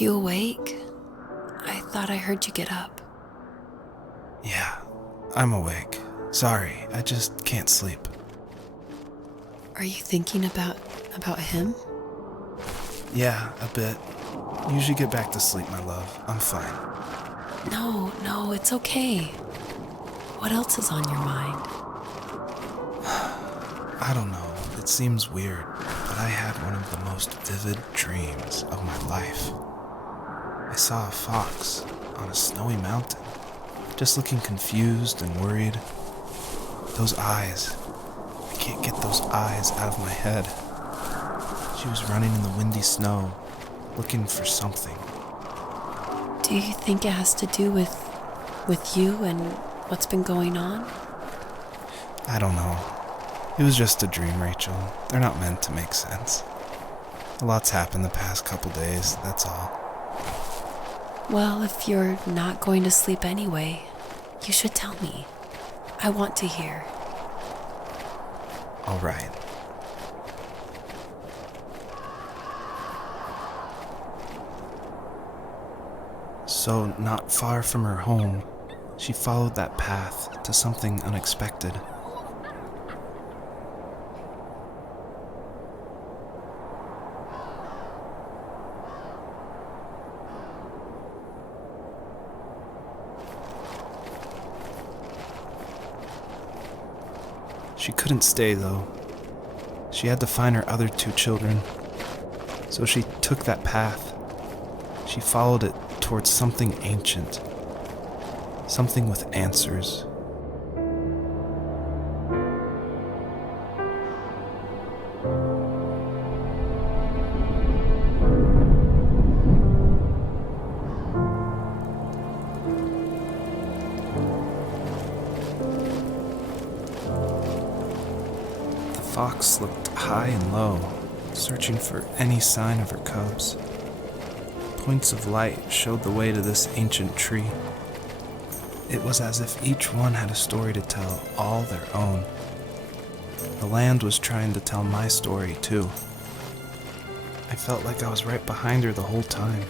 you awake? I thought I heard you get up. Yeah, I'm awake. Sorry, I just can't sleep. Are you thinking about him? Yeah, a bit. Usually get back to sleep, my love. I'm fine. No, it's okay. What else is on your mind? I don't know. It seems weird, but I had one of the most vivid dreams of my life. I saw a fox on a snowy mountain, just looking confused and worried. Those eyes. I can't get those eyes out of my head. She was running in the windy snow, looking for something. Do you think it has to do with you and what's been going on? I don't know. It was just a dream, Rachel. They're not meant to make sense. A lot's happened the past couple days, that's all. Well, if you're not going to sleep anyway, you should tell me. I want to hear. All right. So, not far from her home, she followed that path to something unexpected. She couldn't stay, though. She had to find her other 2 children. So she took that path. She followed it towards something ancient. Something with answers. The fox looked high and low, searching for any sign of her cubs. Points of light showed the way to this ancient tree. It was as if each one had a story to tell, all their own. The land was trying to tell my story, too. I felt like I was right behind her the whole time.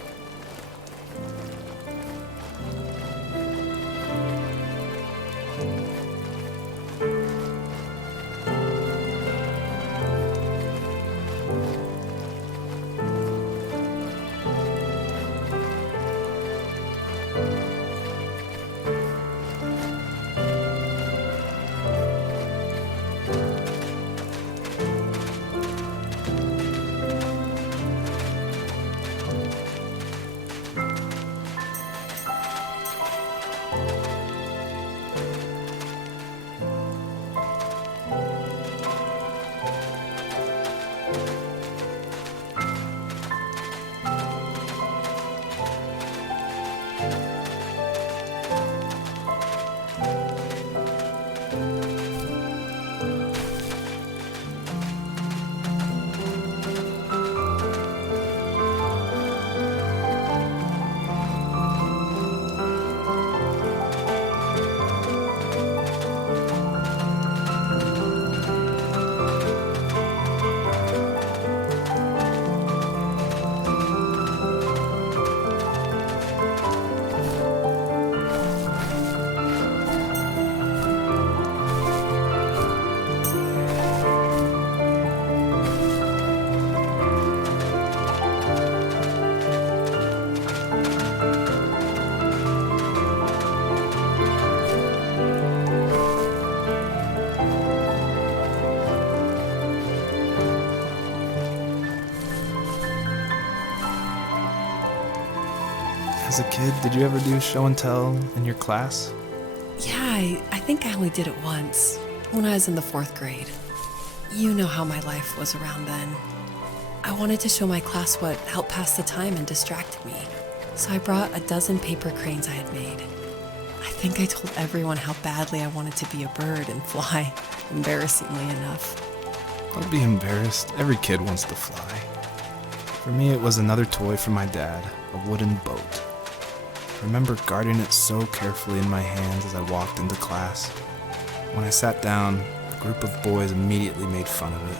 As a kid, did you ever do show and tell in your class? Yeah, I think I only did it once, when I was in the 4th grade. You know how my life was around then. I wanted to show my class what helped pass the time and distracted me, so I brought a dozen paper cranes I had made. I think I told everyone how badly I wanted to be a bird and fly, embarrassingly enough. Don't be embarrassed. Every kid wants to fly. For me, it was another toy from my dad, a wooden boat. I remember guarding it so carefully in my hands as I walked into class. When I sat down, a group of boys immediately made fun of it.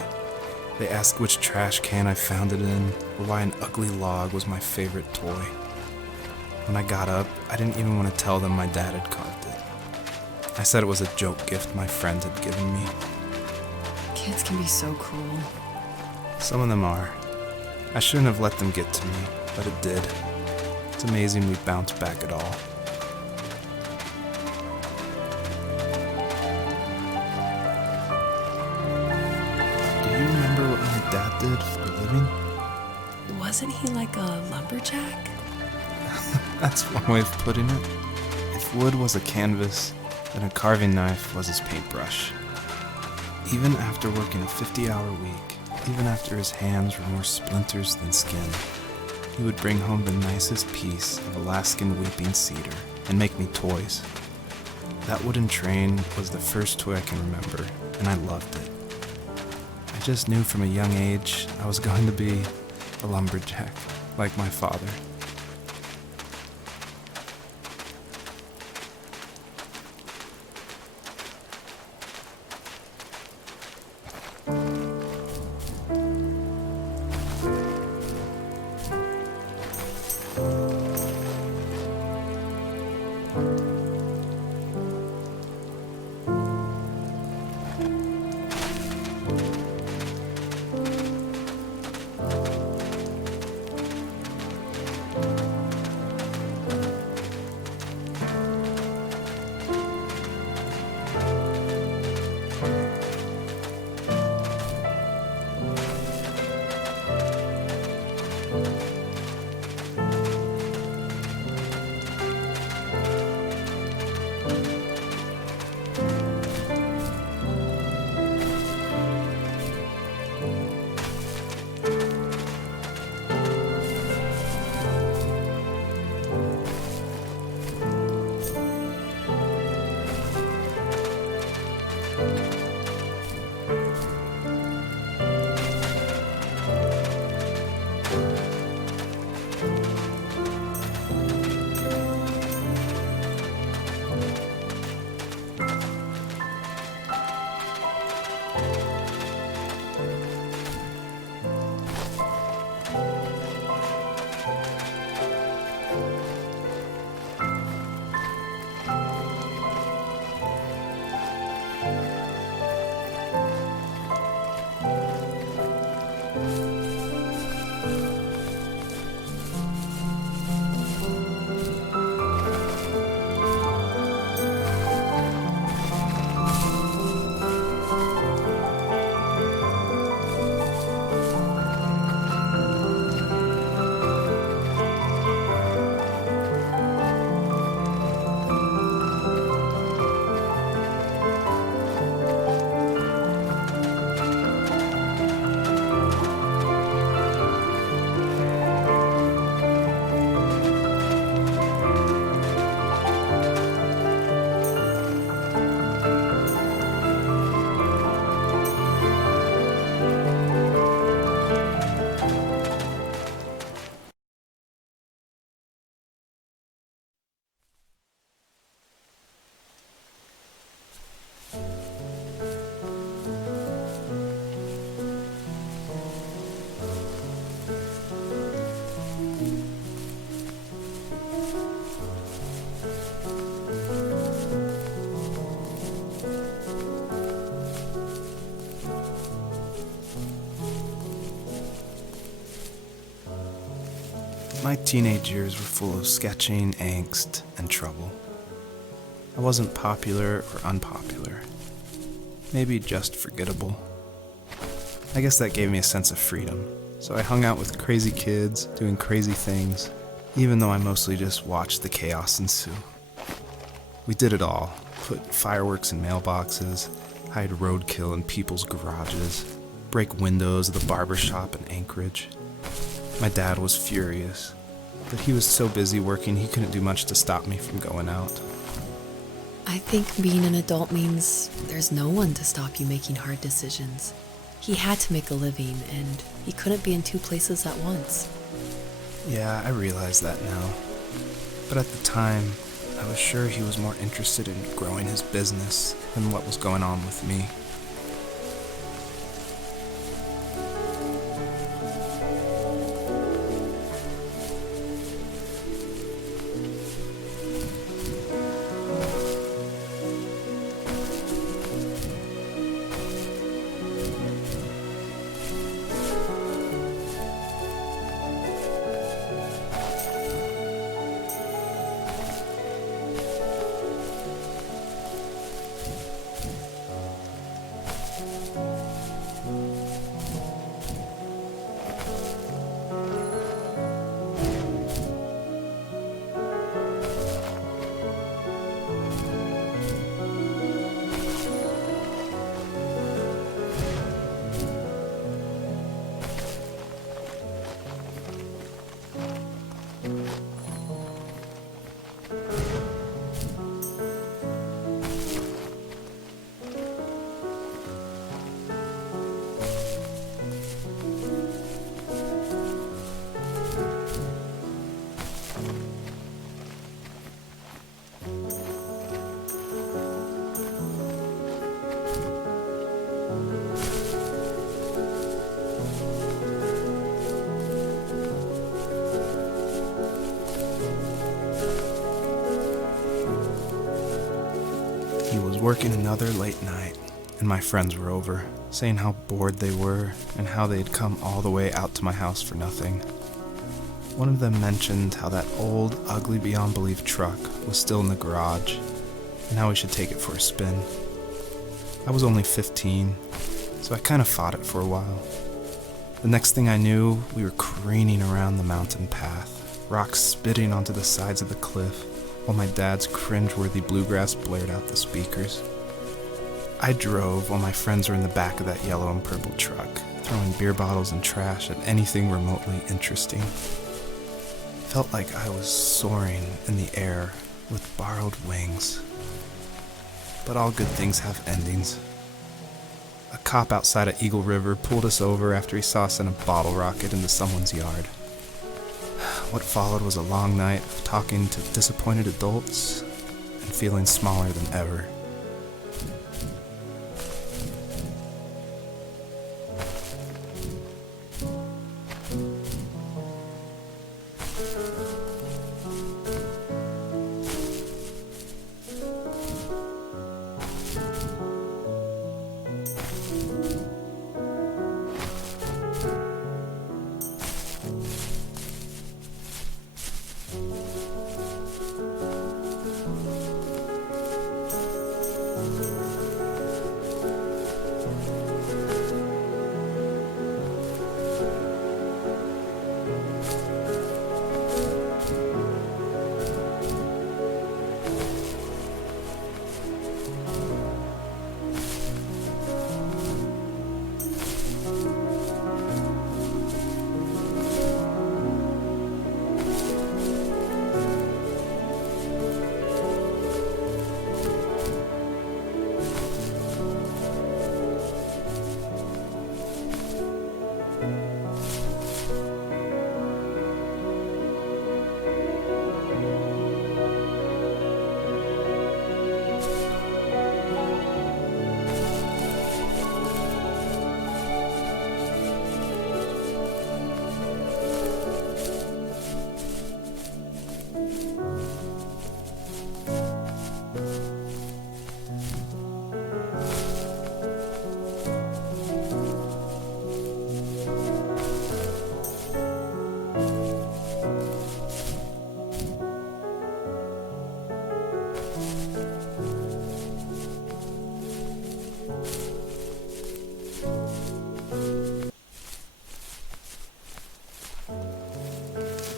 They asked which trash can I found it in, or why an ugly log was my favorite toy. When I got up, I didn't even want to tell them my dad had carved it. I said it was a joke gift my friend had given me. Kids can be so cruel. Some of them are. I shouldn't have let them get to me, but it did. It's amazing we bounced back at all. Do you remember what my dad did for a living? Wasn't he like a lumberjack? That's one way of putting it. If wood was a canvas, then a carving knife was his paintbrush. Even after working a 50-hour week, even after his hands were more splinters than skin, he would bring home the nicest piece of Alaskan weeping cedar and make me toys. That wooden train was the first toy I can remember, and I loved it. I just knew from a young age I was going to be a lumberjack, like my father. My teenage years were full of sketching, angst, and trouble. I wasn't popular or unpopular. Maybe just forgettable. I guess that gave me a sense of freedom, so I hung out with crazy kids, doing crazy things, even though I mostly just watched the chaos ensue. We did it all. Put fireworks in mailboxes, hide roadkill in people's garages, break windows of the barber shop in Anchorage. My dad was furious, but he was so busy working he couldn't do much to stop me from going out. I think being an adult means there's no one to stop you making hard decisions. He had to make a living, and he couldn't be in two places at once. Yeah, I realize that now. But at the time, I was sure he was more interested in growing his business than what was going on with me. He was working another late night, and my friends were over, saying how bored they were and how they'd come all the way out to my house for nothing. One of them mentioned how that old, ugly beyond belief truck was still in the garage, and how we should take it for a spin. I was only 15, so I kind of fought it for a while. The next thing I knew, we were careening around the mountain path, rocks spitting onto the sides of the cliff, while my dad's cringeworthy bluegrass blared out the speakers. I drove while my friends were in the back of that yellow and purple truck, throwing beer bottles and trash at anything remotely interesting. Felt like I was soaring in the air with borrowed wings. But all good things have endings. A cop outside of Eagle River pulled us over after he saw us send a bottle rocket into someone's yard. What followed was a long night of talking to disappointed adults and feeling smaller than ever.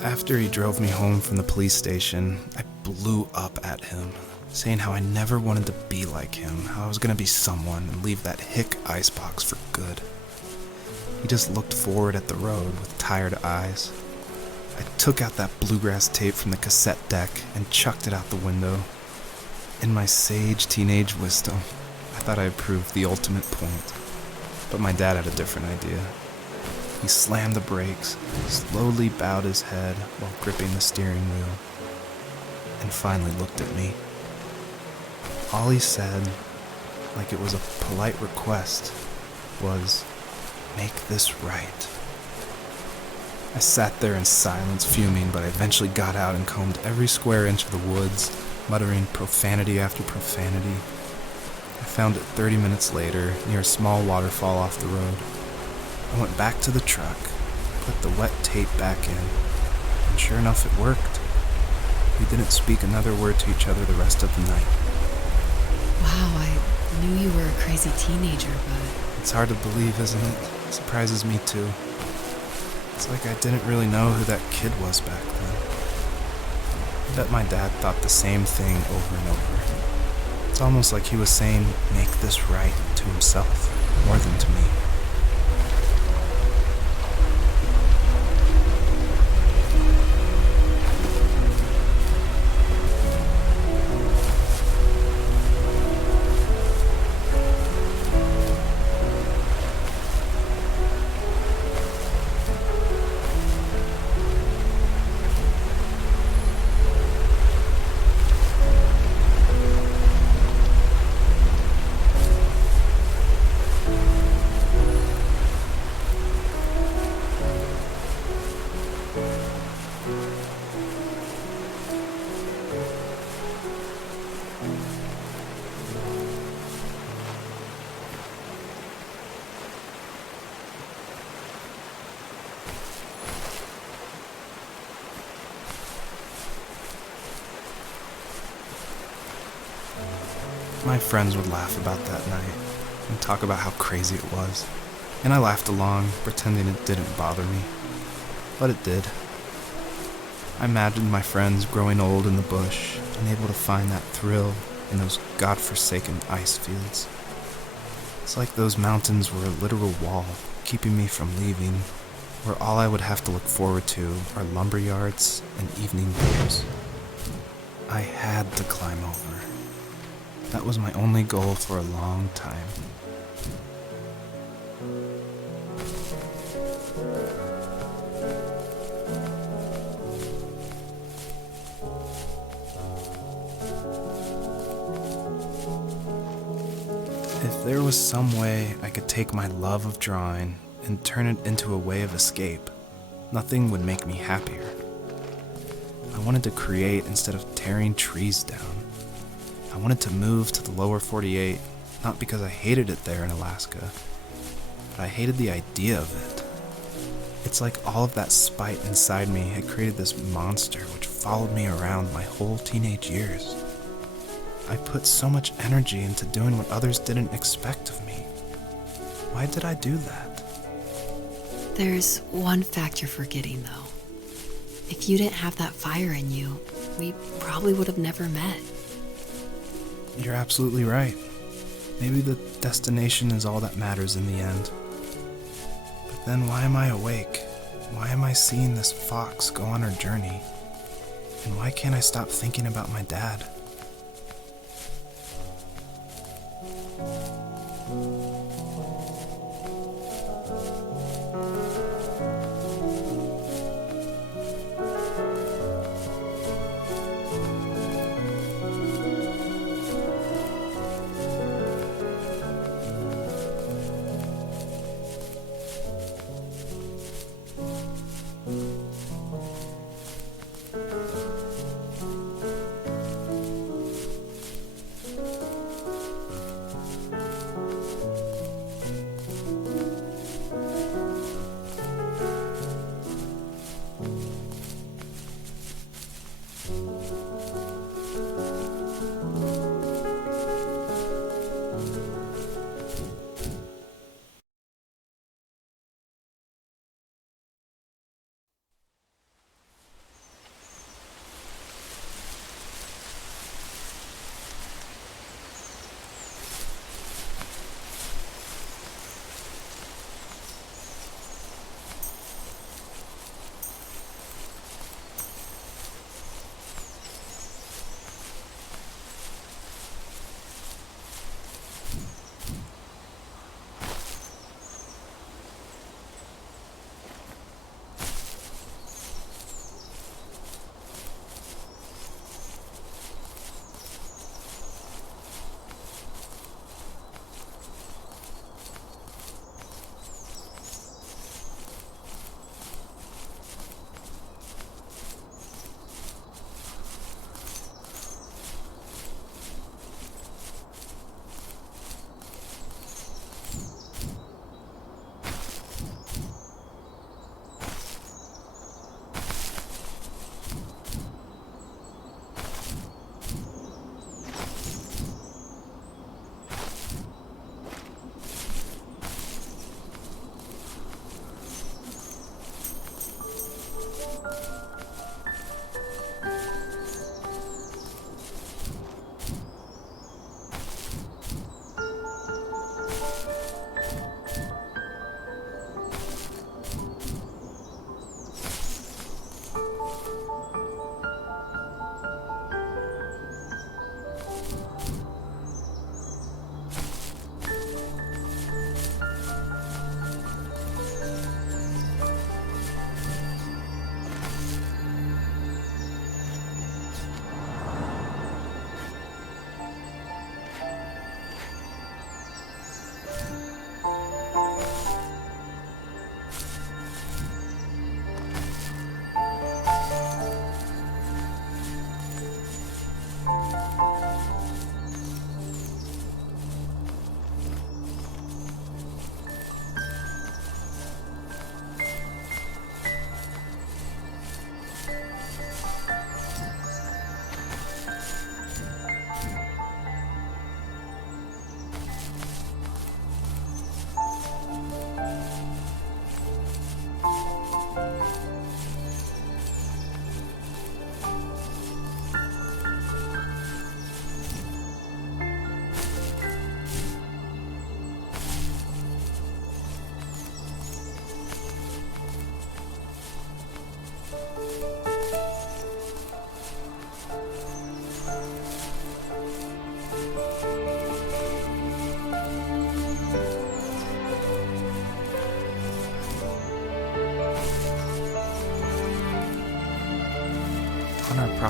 After he drove me home from the police station, I blew up at him, saying how I never wanted to be like him, how I was going to be someone and leave that hick icebox for good. He just looked forward at the road with tired eyes. I took out that bluegrass tape from the cassette deck and chucked it out the window. In my sage teenage wisdom, I thought I had proved the ultimate point, but my dad had a different idea. He slammed the brakes, slowly bowed his head while gripping the steering wheel, and finally looked at me. All he said, like it was a polite request, was, "Make this right." I sat there in silence, fuming, but I eventually got out and combed every square inch of the woods, muttering profanity after profanity. I found it 30 minutes later, near a small waterfall off the road. I went back to the truck, put the wet tape back in, and sure enough it worked. We didn't speak another word to each other the rest of the night. Wow, I knew you were a crazy teenager, but... It's hard to believe, isn't it? It surprises me too. It's like I didn't really know who that kid was back then. I bet my dad thought the same thing over and over. It's almost like he was saying, "Make this right," to himself, more than to me. My friends would laugh about that night and talk about how crazy it was, and I laughed along, pretending it didn't bother me. But it did. I imagined my friends growing old in the bush, unable to find that thrill in those godforsaken ice fields. It's like those mountains were a literal wall, keeping me from leaving, where all I would have to look forward to are lumber yards and evening beers. I had to climb over. That was my only goal for a long time. If there was some way I could take my love of drawing and turn it into a way of escape, nothing would make me happier. I wanted to create instead of tearing trees down. I wanted to move to the lower 48, not because I hated it there in Alaska, but I hated the idea of it. It's like all of that spite inside me had created this monster which followed me around my whole teenage years. I put so much energy into doing what others didn't expect of me. Why did I do that? There's one fact you're forgetting, though. If you didn't have that fire in you, we probably would have never met. You're absolutely right. Maybe the destination is all that matters in the end. But then why am I awake? Why am I seeing this fox go on her journey? And why can't I stop thinking about my dad?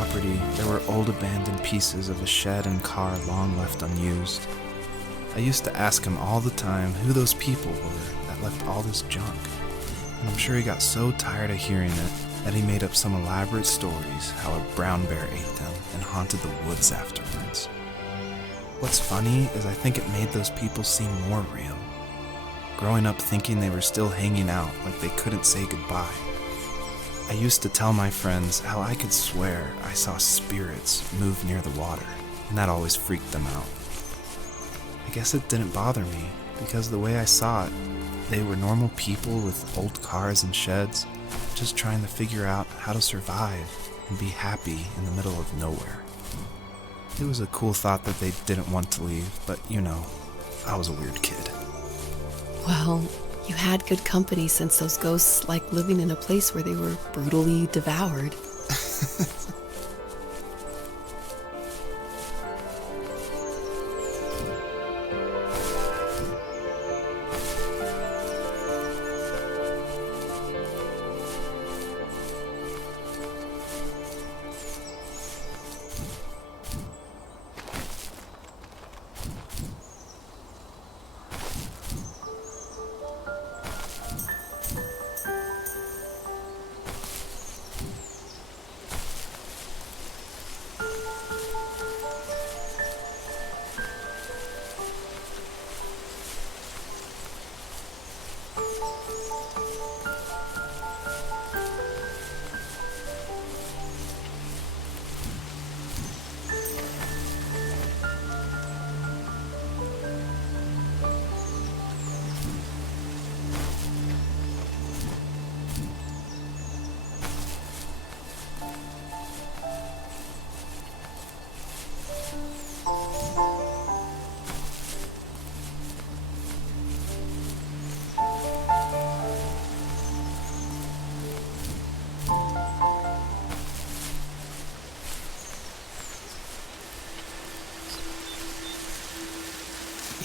property, there were old abandoned pieces of a shed and car long left unused. I used to ask him all the time who those people were that left all this junk, and I'm sure he got so tired of hearing it that he made up some elaborate stories how a brown bear ate them and haunted the woods afterwards. What's funny is I think it made those people seem more real. Growing up thinking they were still hanging out like they couldn't say goodbye. I used to tell my friends how I could swear I saw spirits move near the water, and that always freaked them out. I guess it didn't bother me, because the way I saw it, they were normal people with old cars and sheds, just trying to figure out how to survive and be happy in the middle of nowhere. It was a cool thought that they didn't want to leave, but I was a weird kid. Well, you had good company since those ghosts like living in a place where they were brutally devoured.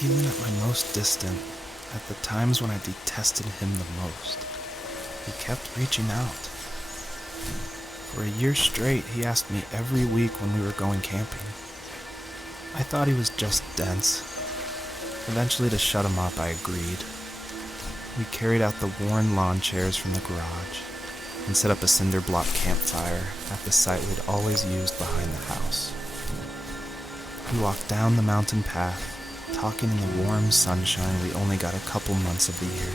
Even at my most distant, at the times when I detested him the most, he kept reaching out. For a year straight, he asked me every week when we were going camping. I thought he was just dense. Eventually, to shut him up, I agreed. We carried out the worn lawn chairs from the garage and set up a cinder block campfire at the site we'd always used behind the house. We walked down the mountain path, talking in the warm sunshine we only got a couple months of the year.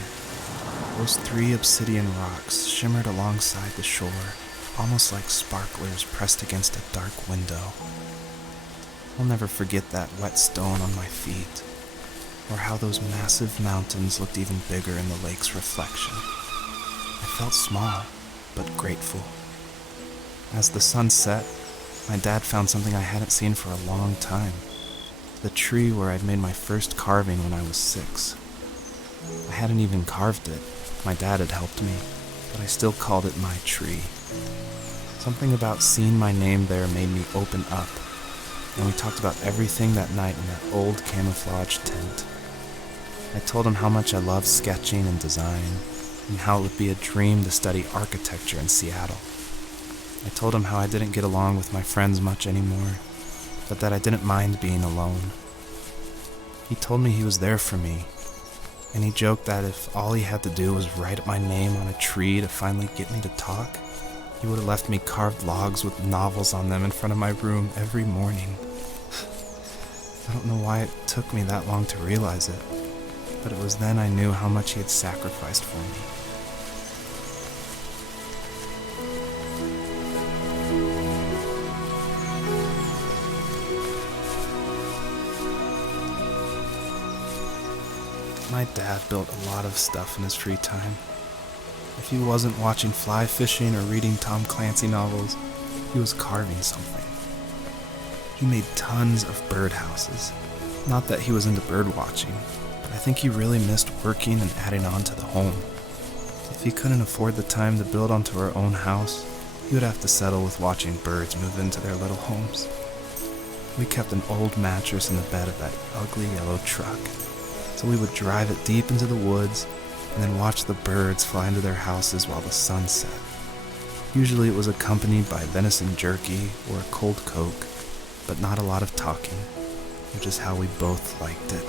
Those 3 obsidian rocks shimmered alongside the shore, almost like sparklers pressed against a dark window. I'll never forget that wet stone on my feet, or how those massive mountains looked even bigger in the lake's reflection. I felt small, but grateful. As the sun set, my dad found something I hadn't seen for a long time. The tree where I'd made my first carving when I was 6. I hadn't even carved it. My dad had helped me, but I still called it my tree. Something about seeing my name there made me open up, and we talked about everything that night in that old camouflage tent. I told him how much I loved sketching and design, and how it would be a dream to study architecture in Seattle. I told him how I didn't get along with my friends much anymore, but that I didn't mind being alone. He told me he was there for me, and he joked that if all he had to do was write my name on a tree to finally get me to talk, he would have left me carved logs with novels on them in front of my room every morning. I don't know why it took me that long to realize it, but it was then I knew how much he had sacrificed for me. My dad built a lot of stuff in his free time. If he wasn't watching fly fishing or reading Tom Clancy novels, he was carving something. He made tons of birdhouses. Not that he was into bird watching, but I think he really missed working and adding on to the home. If he couldn't afford the time to build onto our own house, he would have to settle with watching birds move into their little homes. We kept an old mattress in the bed of that ugly yellow truck, so we would drive it deep into the woods and then watch the birds fly into their houses while the sun set. He Usually it was accompanied by venison jerky or a cold Coke, but not a lot of talking, which is how we both liked it.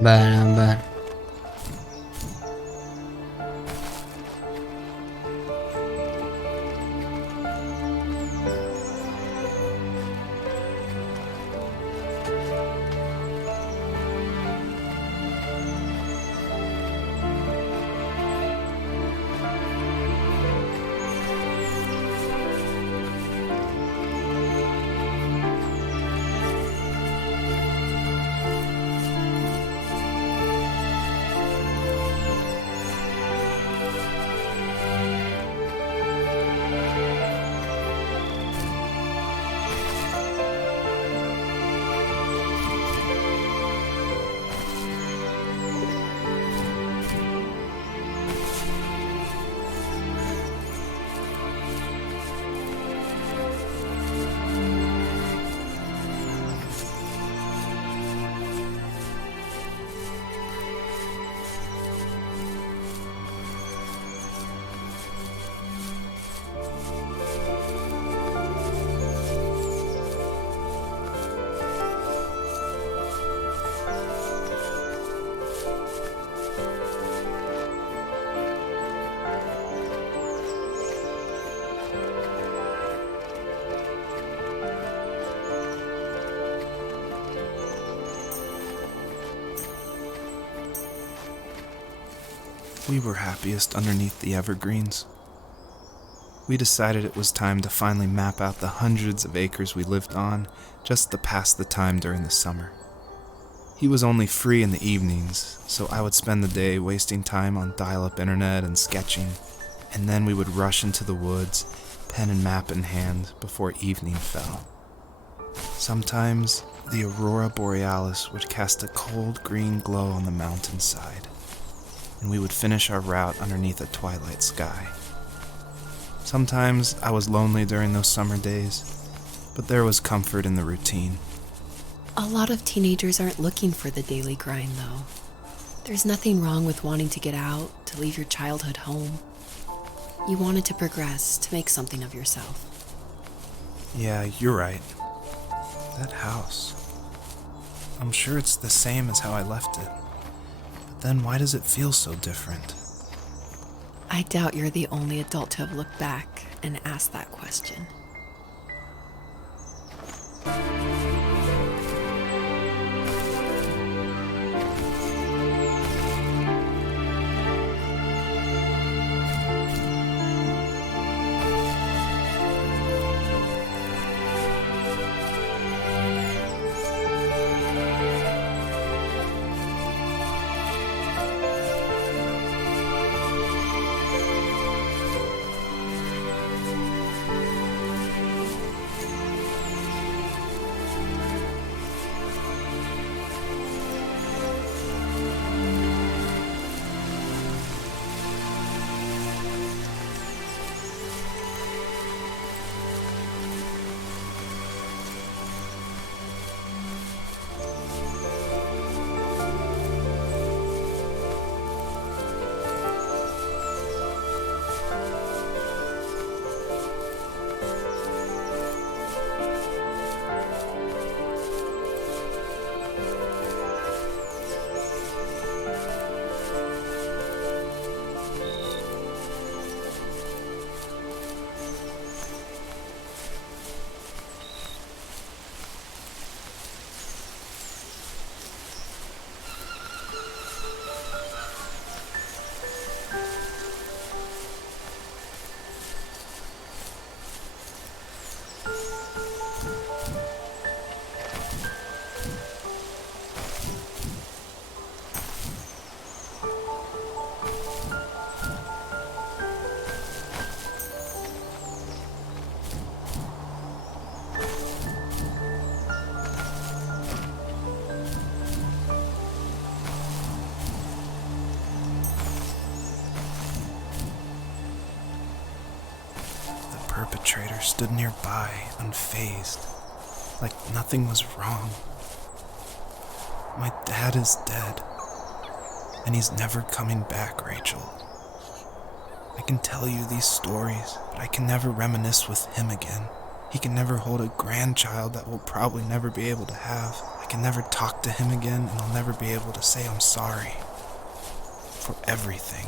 Sabar. we were happiest underneath the evergreens. We decided it was time to finally map out the hundreds of acres we lived on just to pass the time during the summer. He was only free in the evenings, so I would spend the day wasting time on dial-up internet and sketching, and then we would rush into the woods, pen and map in hand, before evening fell. Sometimes, the aurora borealis would cast a cold green glow on the mountainside, and we would finish our route underneath a twilight sky. Sometimes I was lonely during those summer days, but there was comfort in the routine. A lot of teenagers aren't looking for the daily grind, though. There's nothing wrong with wanting to get out, to leave your childhood home. You wanted to progress, to make something of yourself. Yeah, you're right. That house. I'm sure it's the same as how I left it. But then why does it feel so different? I doubt you're the only adult to have looked back and asked that question. The perpetrator stood nearby, unfazed, like nothing was wrong. My dad is dead, and he's never coming back, Rachel. I can tell you these stories, but I can never reminisce with him again. He can never hold a grandchild that we'll probably never be able to have. I can never talk to him again, and I'll never be able to say I'm sorry for everything.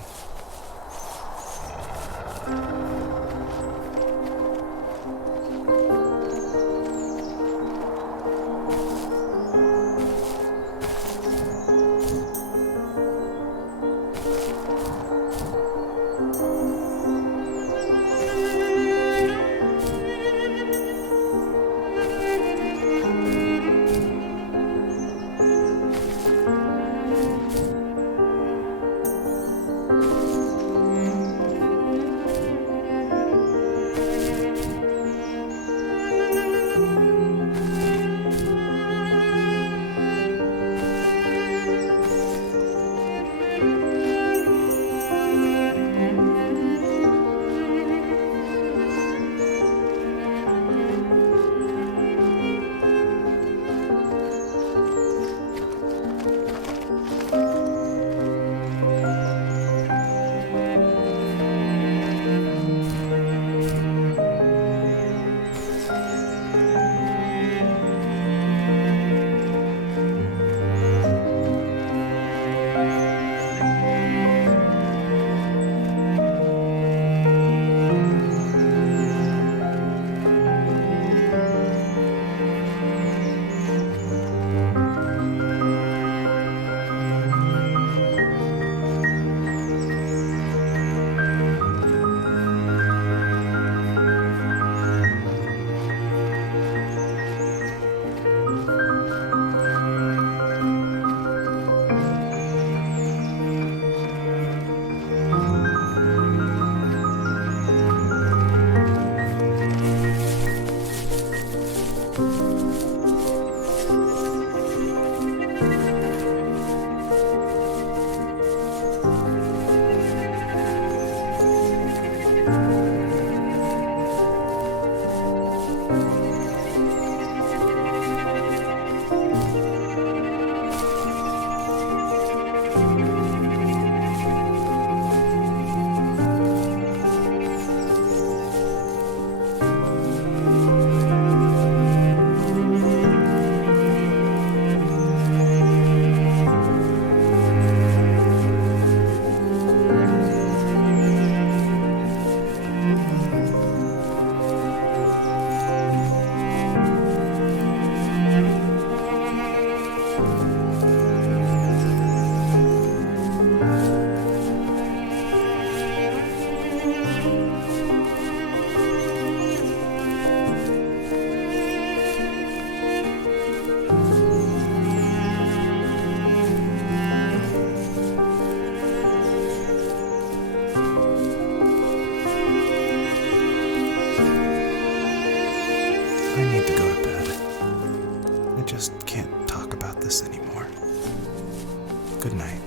I need to go to bed. I just can't talk about this anymore. Good night.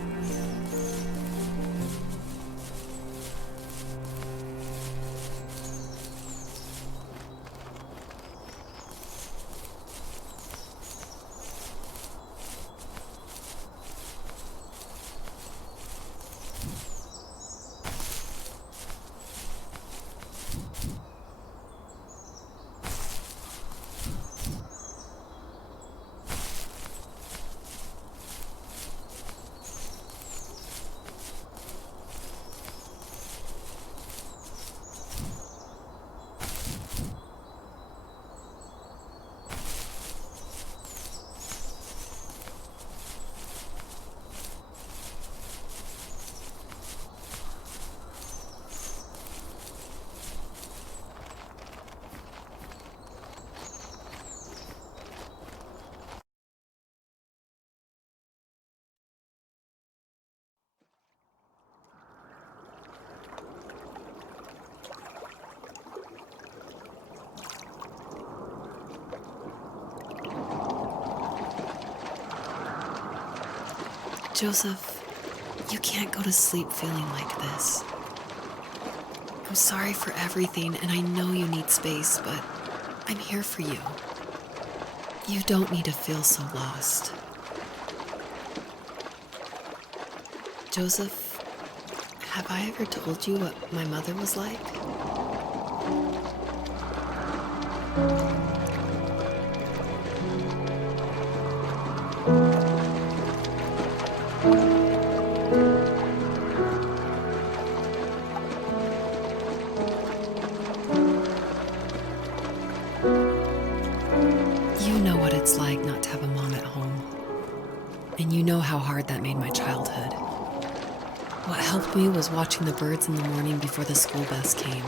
Joseph, you can't go to sleep feeling like this. I'm sorry for everything, and I know you need space, but I'm here for you. You don't need to feel so lost. Joseph, have I ever told you what my mother was like? You know what it's like not to have a mom at home. And you know how hard that made my childhood. What helped me was watching the birds in the morning before the school bus came.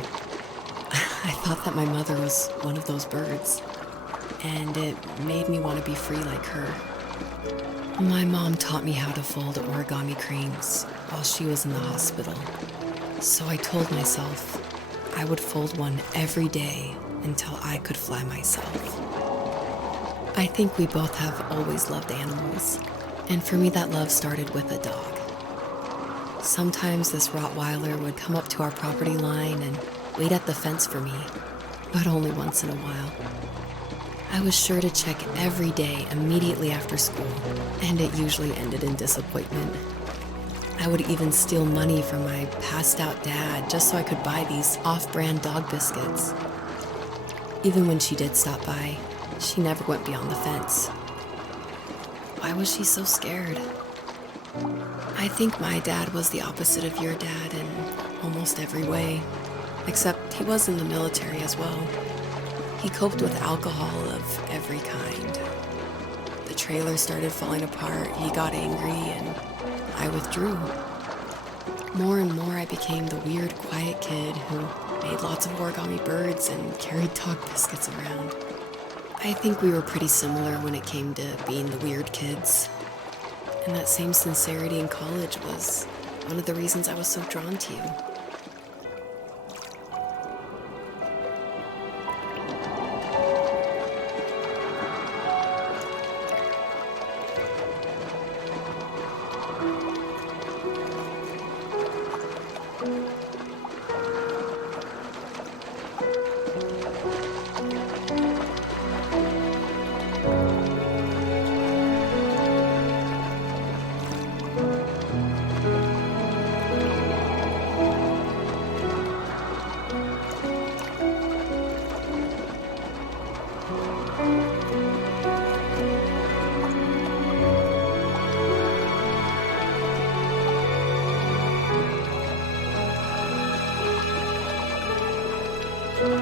I thought that my mother was one of those birds, and it made me want to be free like her. My mom taught me how to fold origami cranes while she was in the hospital. So I told myself I would fold one every day until I could fly myself. I think we both have always loved animals, and for me that love started with a dog. Sometimes this Rottweiler would come up to our property line and wait at the fence for me, but only once in a while. I was sure to check every day immediately after school, and it usually ended in disappointment. I would even steal money from my passed-out dad just so I could buy these off-brand dog biscuits. Even when she did stop by, she never went beyond the fence. Why was she so scared? I think my dad was the opposite of your dad in almost every way, except he was in the military as well. He coped with alcohol of every kind. The trailer started falling apart, he got angry, and I withdrew. More and more I became the weird, quiet kid who made lots of origami birds and carried dog biscuits around. I think we were pretty similar when it came to being the weird kids. And that same sincerity in college was one of the reasons I was so drawn to you. You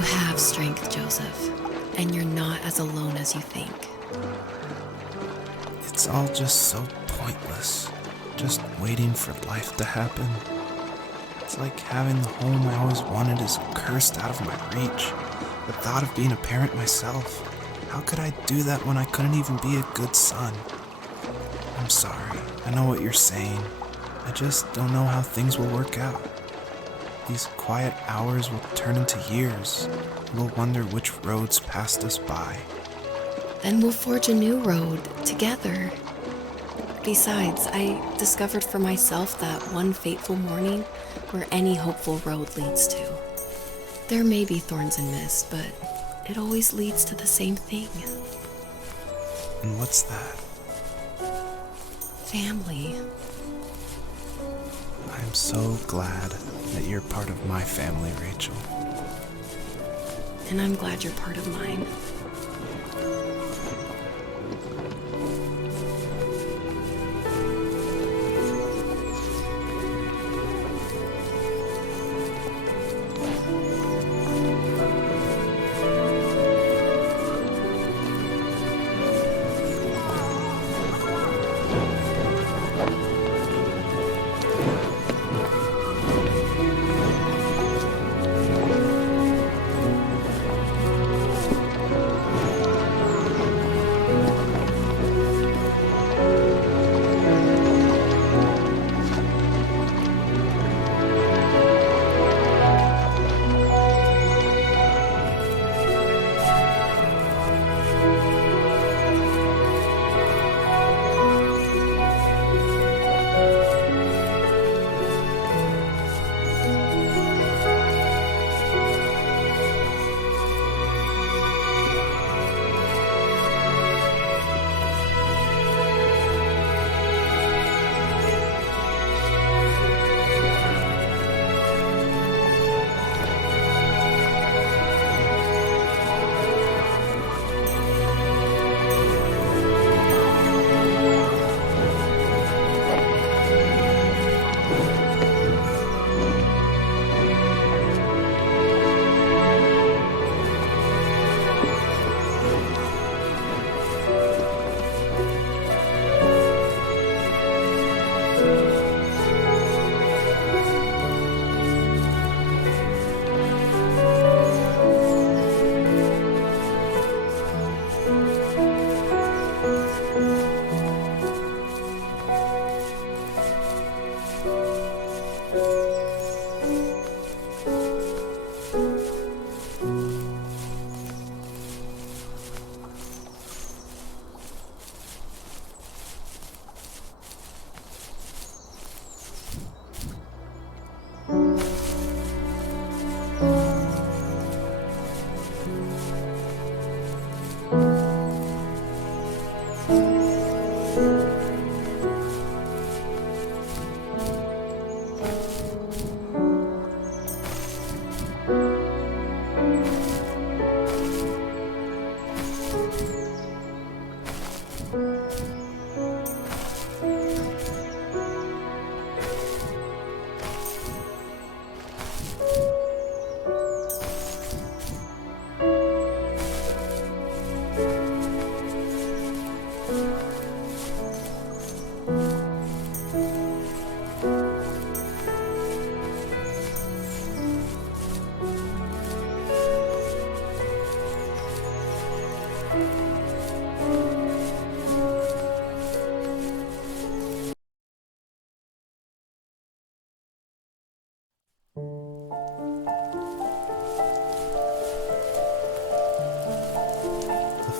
have strength, Joseph, and you're not as alone as you think. It's all just so pointless. Just waiting for life to happen. It's like having the home I always wanted is cursed out of my reach. The thought of being a parent myself. How could I do that when I couldn't even be a good son? I'm sorry. I know what you're saying. I just don't know how things will work out. These quiet hours will turn into years. We'll wonder which roads passed us by. Then we'll forge a new road together. Besides, I discovered for myself that one fateful morning where any hopeful road leads to. There may be thorns and mist, but it always leads to the same thing. And what's that? Family. I'm so glad that you're part of my family, Rachel. And I'm glad you're part of mine.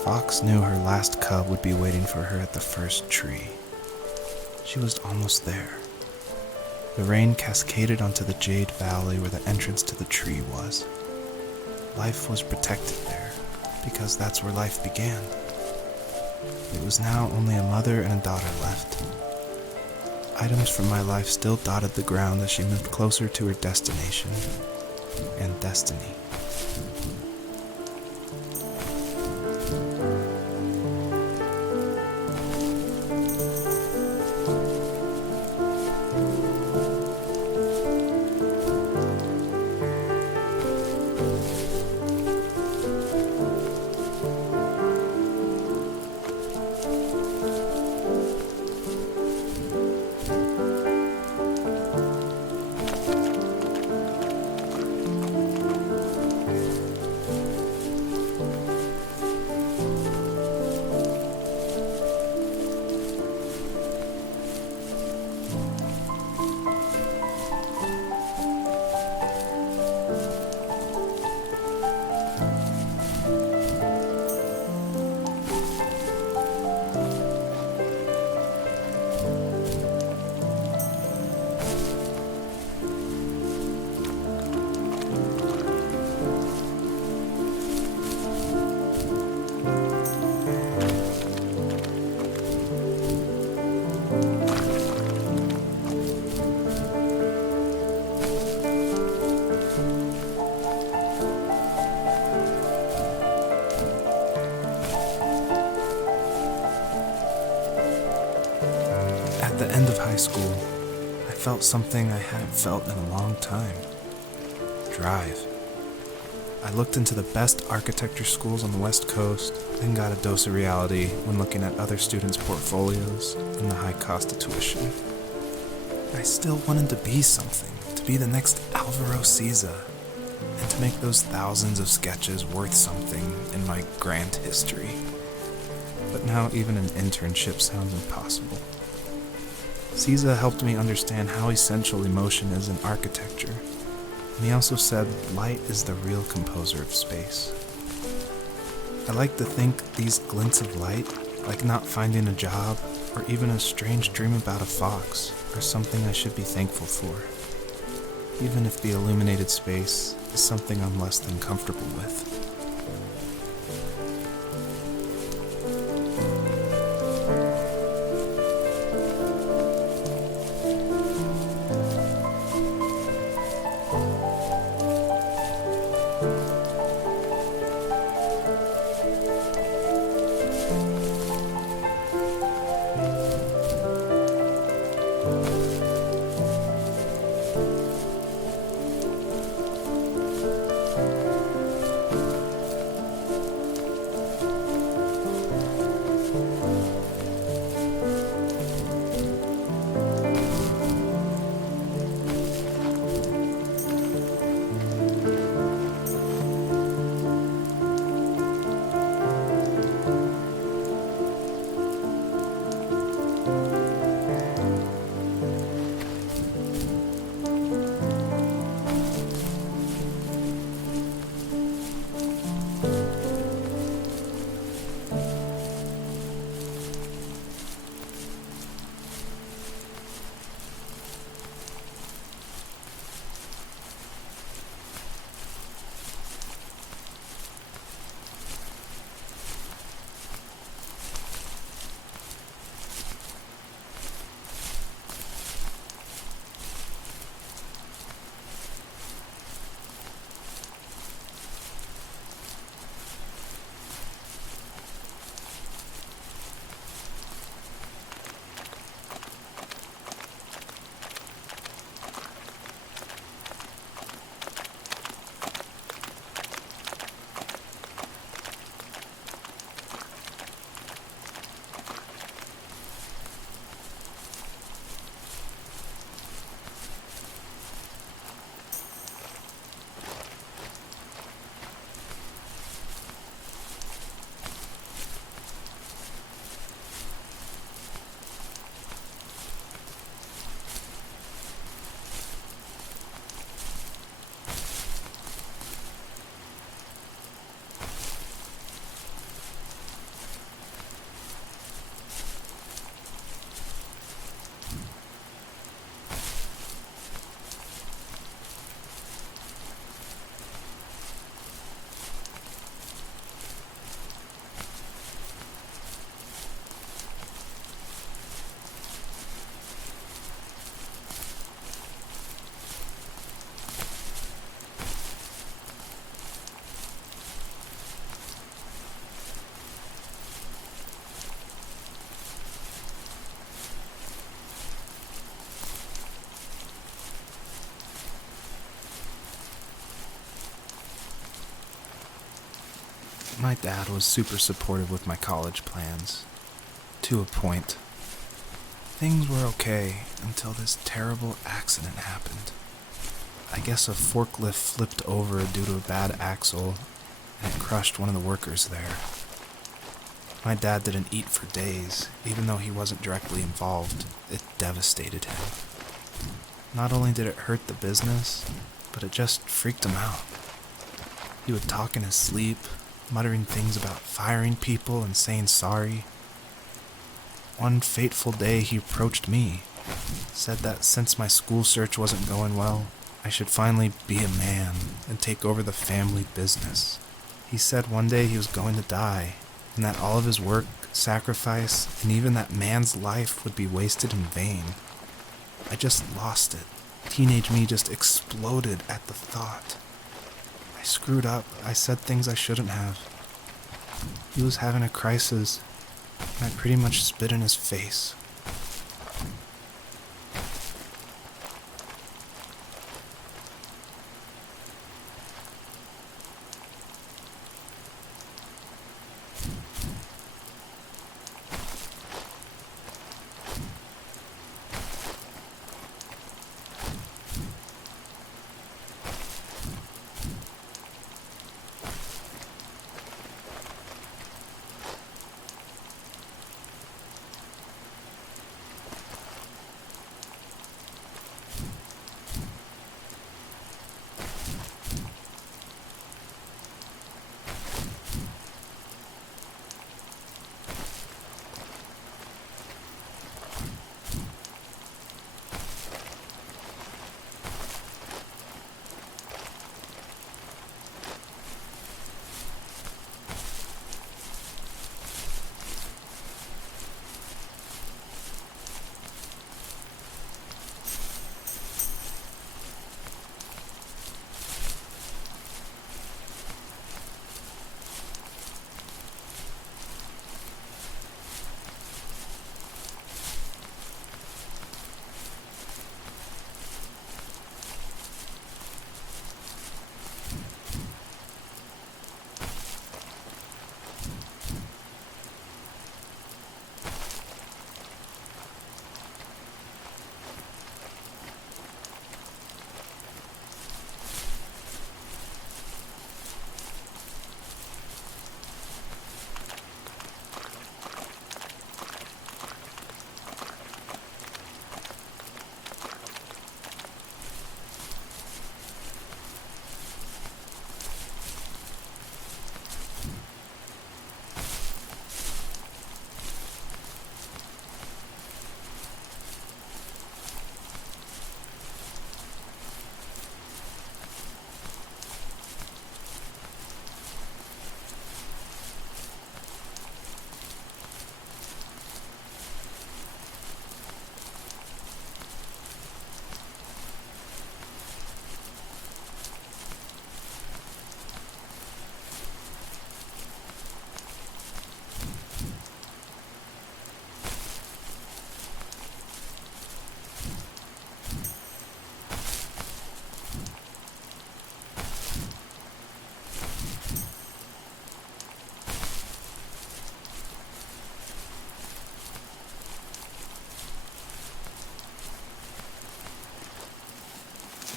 Fox knew her last cub would be waiting for her at the first tree. She was almost there. The rain cascaded onto the jade valley where the entrance to the tree was. Life was protected there, because that's where life began. It was now only a mother and a daughter left. Items from my life still dotted the ground as she moved closer to her destination, and destiny. At the end of high school, I felt something I hadn't felt in a long time. Drive. I looked into the best architecture schools on the West Coast, then got a dose of reality when looking at other students' portfolios and the high cost of tuition. I still wanted to be something, to be the next Alvaro Siza, and to make those thousands of sketches worth something in my grand history. But now even an internship sounds impossible. Siza helped me understand how essential emotion is in architecture, and he also said light is the real composer of space. I like to think these glints of light, like not finding a job or even a strange dream about a fox, are something I should be thankful for, even if the illuminated space is something I'm less than comfortable with. My dad was super supportive with my college plans. To a point. Things were okay until this terrible accident happened. I guess a forklift flipped over due to a bad axle, and it crushed one of the workers there. My dad didn't eat for days, even though he wasn't directly involved. It devastated him. Not only did it hurt the business, but it just freaked him out. He would talk in his sleep, muttering things about firing people and saying sorry. One fateful day he approached me, said that since my school search wasn't going well, I should finally be a man and take over the family business. He said one day he was going to die, and that all of his work, sacrifice, and even that man's life would be wasted in vain. I just lost it. Teenage me just exploded at the thought. I screwed up. I said things I shouldn't have. He was having a crisis, and I pretty much spit in his face.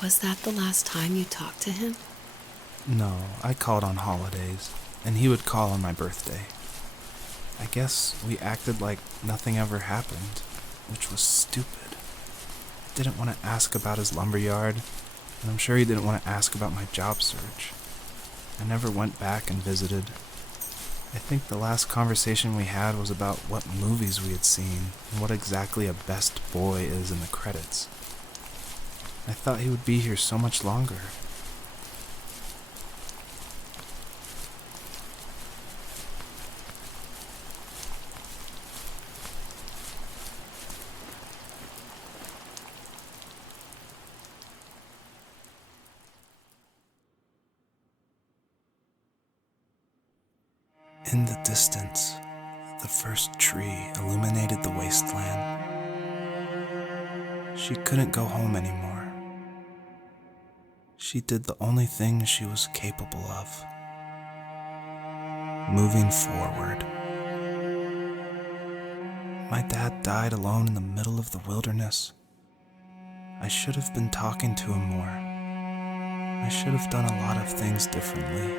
Was that the last time you talked to him? No, I called on holidays, and he would call on my birthday. I guess we acted like nothing ever happened, which was stupid. I didn't want to ask about his lumberyard, and I'm sure he didn't want to ask about my job search. I never went back and visited. I think the last conversation we had was about what movies we had seen and what exactly a best boy is in the credits. I thought he would be here so much longer. In the distance, the first tree illuminated the wasteland. She couldn't go home anymore. She did the only thing she was capable of. moving forward. My dad died alone in the middle of the wilderness. I should have been talking to him more. I should have done a lot of things differently.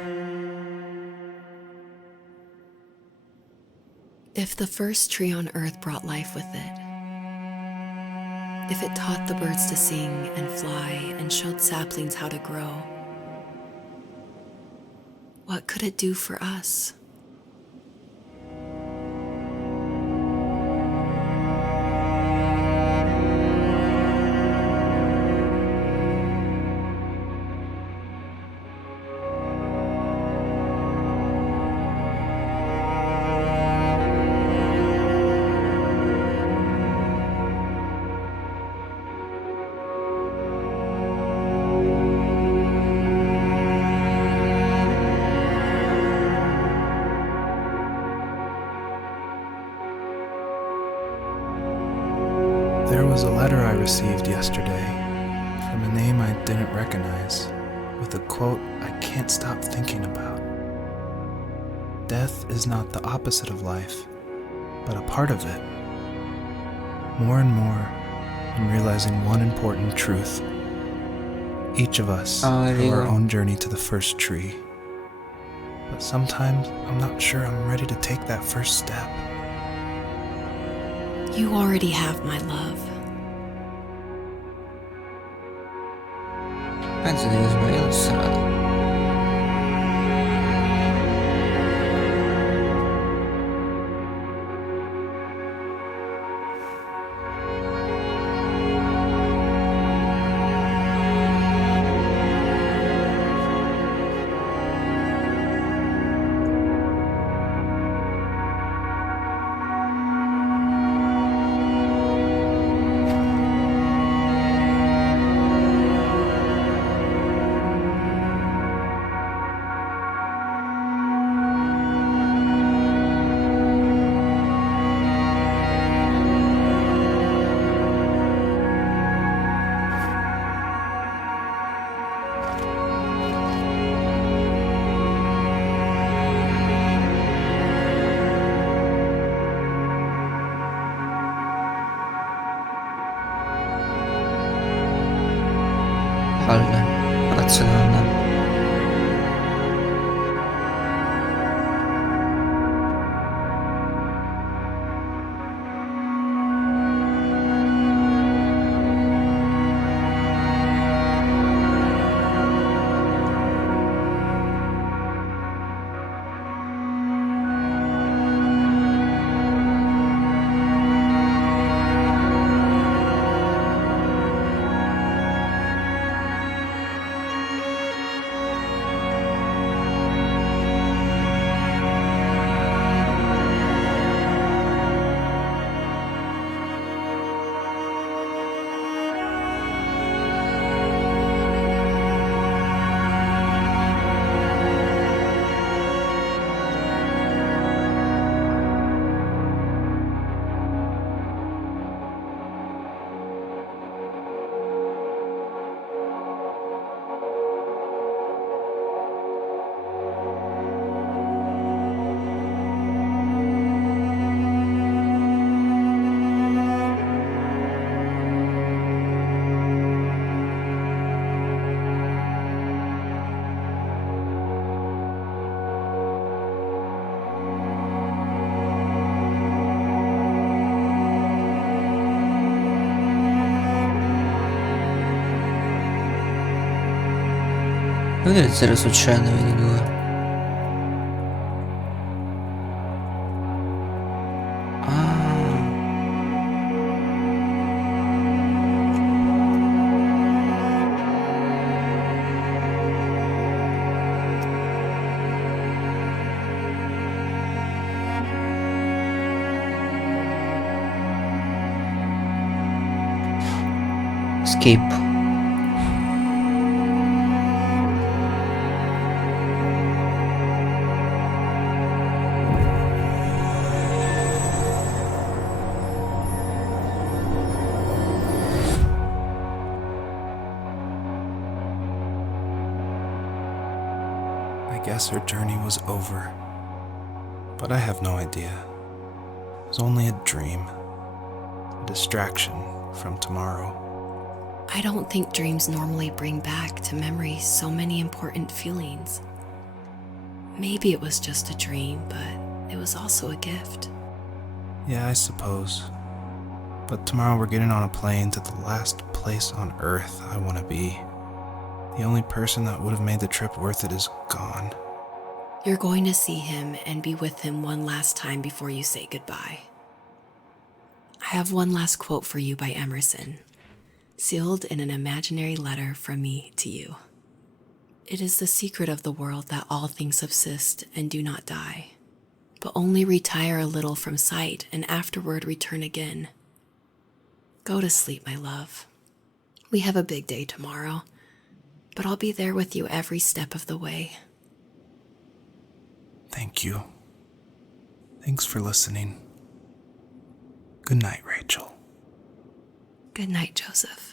If the first tree on earth brought life with it, if it taught the birds to sing and fly and showed saplings how to grow, what could it do for us? There was a letter I received yesterday from a name I didn't recognize, with a quote I can't stop thinking about. Death is not the opposite of life, but a part of it. More and more, I'm realizing one important truth. Each of us have our own journey to the first tree. But sometimes I'm not sure I'm ready to take that first step. You already have my love. Penso di aver sbagliato strada. Palle, razionale. Devo vedere se succede, vedi due. Ah. Escape. I guess her journey was over. But I have no idea. It was only a dream, a distraction from tomorrow. I don't think dreams normally bring back to memory so many important feelings. Maybe it was just a dream, but it was also a gift. Yeah, I suppose. But tomorrow we're getting on a plane to the last place on Earth I want to be. The only person that would have made the trip worth it is gone. You're going to see him and be with him one last time before you say goodbye. I have one last quote for you by Emerson, sealed in an imaginary letter from me to you. It is the secret of the world that all things subsist and do not die, but only retire a little from sight and afterward return again. Go to sleep, my love. We have a big day tomorrow, but I'll be there with you every step of the way. Thank you. Thanks for listening. Good night, Rachel. Good night, Joseph.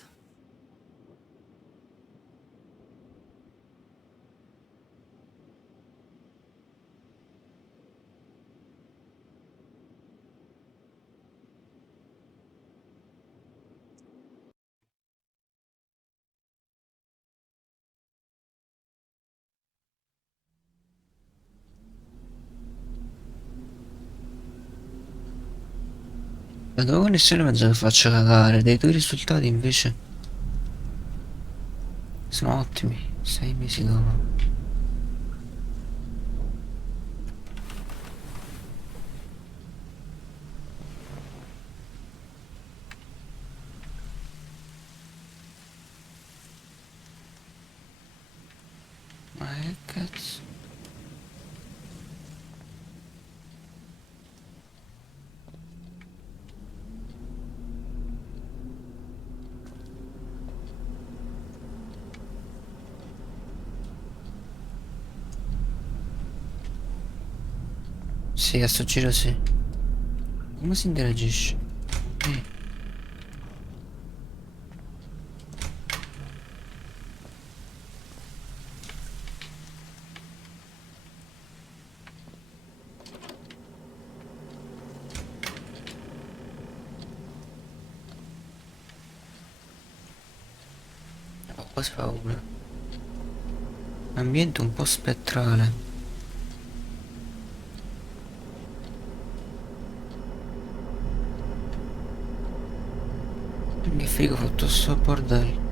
La tua connessione penso che faccia cagare, dei tuoi risultati invece sono ottimi, 6 mesi dopo. Ma che cazzo? Sì, a sto giro sì. Come si interagisce? Ho quasi paura. Ambiente un po' spettrale. Che figo fatto sto bordello.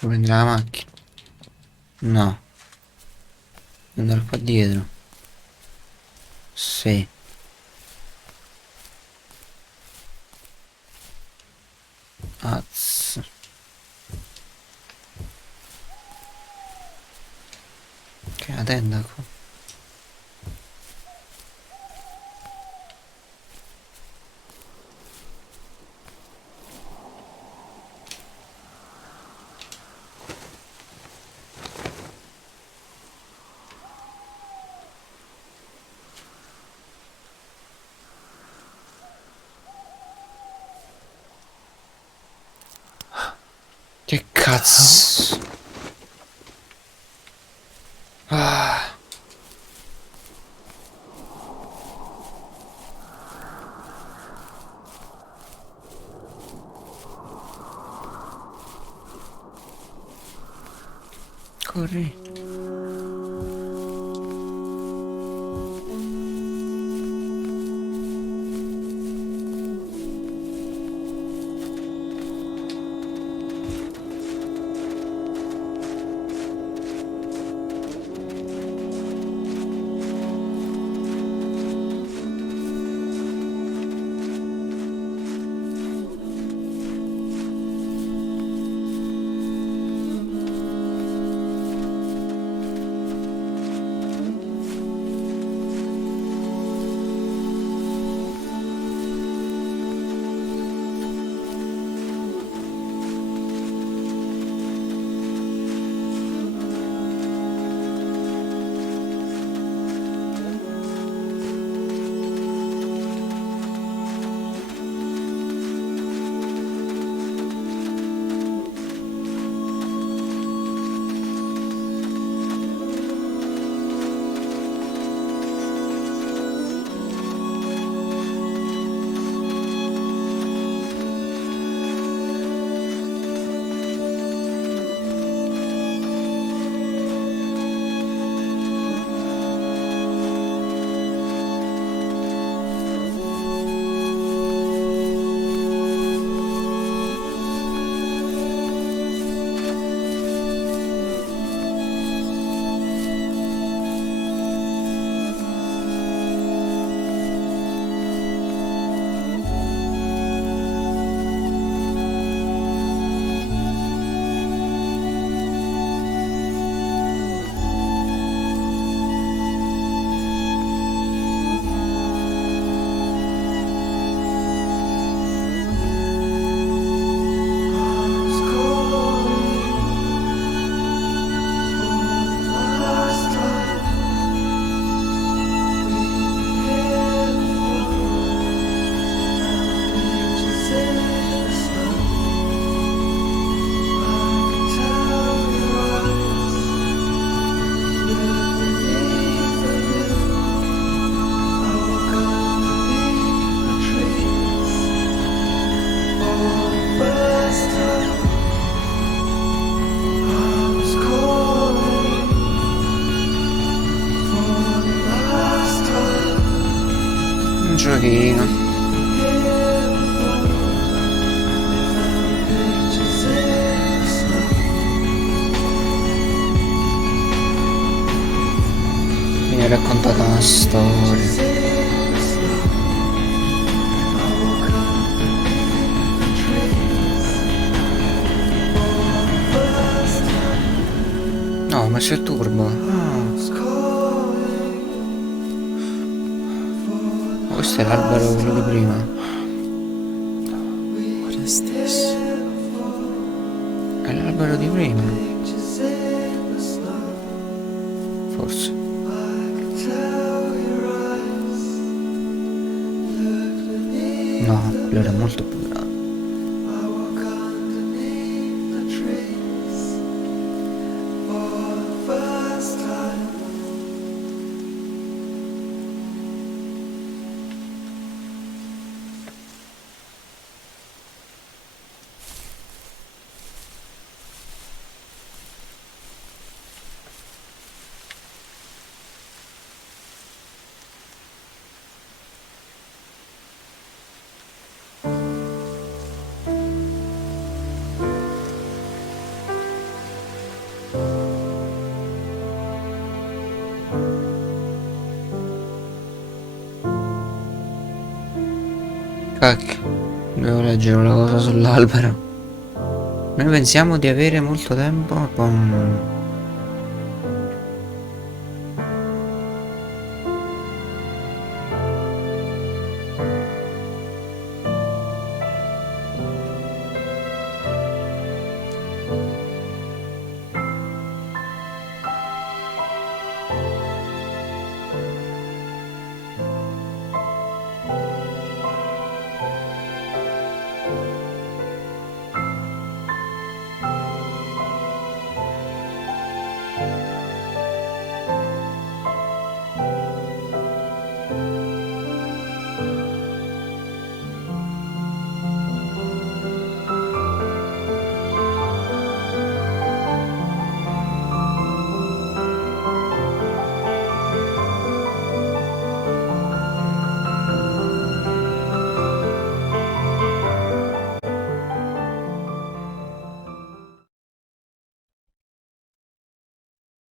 Devo prendere la macchina? No. Devo andare qua dietro. Sì. Azz. Che è una tenda qua. Che cazzo? Ah. Corri. raccontato una storia. No, ma c'è il turbo. Ma questo è l'albero quello di prima. What is this? È l'albero di prima. Forse. No, quello era molto più grande. Cacchio, devo leggere una cosa sull'albero. Noi pensiamo di avere molto tempo, poi